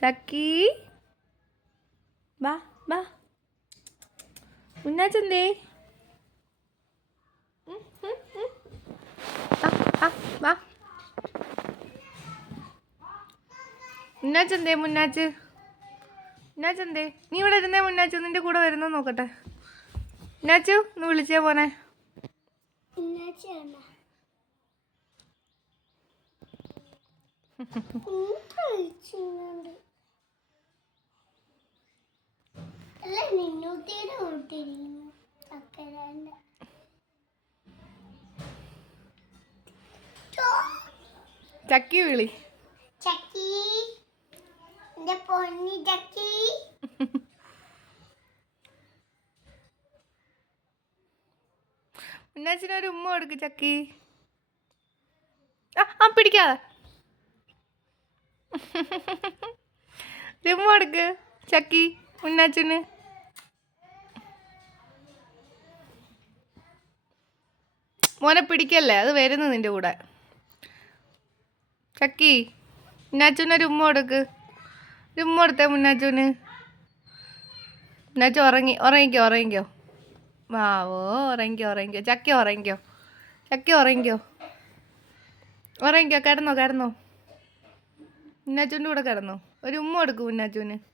ചക്കി വാ വാ ഉണ്ണാച്ചെന്തേ വാ മുന്നാച്ചെന്തേ മുന്നാച്ചെന്തേ നീ ഇവിടെ ഇരുന്നേ മുന്നാച്ചു നിന്റെ കൂടെ വരുന്നോ നോക്കട്ടെ മുന്നാച്ചു ഒന്ന് വിളിച്ചേ പോനെ ചക്കി വിളി ചക്കി എന്റെ പൊന്നി ചക്കി മുന്നാച്ചിനൊരു ഉമ്മ കൊടുക്ക് ചക്കി ആ പിടിക്കാതെ ഉമ്മ കൊടുക്ക് ചക്കി മുന്നാച്ചിന് മോനെ പിടിക്കല്ലേ അത് വരുന്നു നിന്റെ കൂടെ ചക്കി മുന്നാച്ചുവിനൊരു ഉമ്മ കൊടുക്ക് ഒരു ഉമ്മ കൊടുത്തേ മുന്നാച്ചുവിന് മുന്നാച്ചു ഉറങ്ങിക്കോ വാവോ ഉറങ്ങിക്കോ ചക്കി ഉറങ്ങിക്കോ കിടന്നോ മുന്നാച്ചുവിൻ്റെ കൂടെ കിടന്നോ ഒരു ഉമ്മ കൊടുക്കും മുന്നാച്ചുവിന്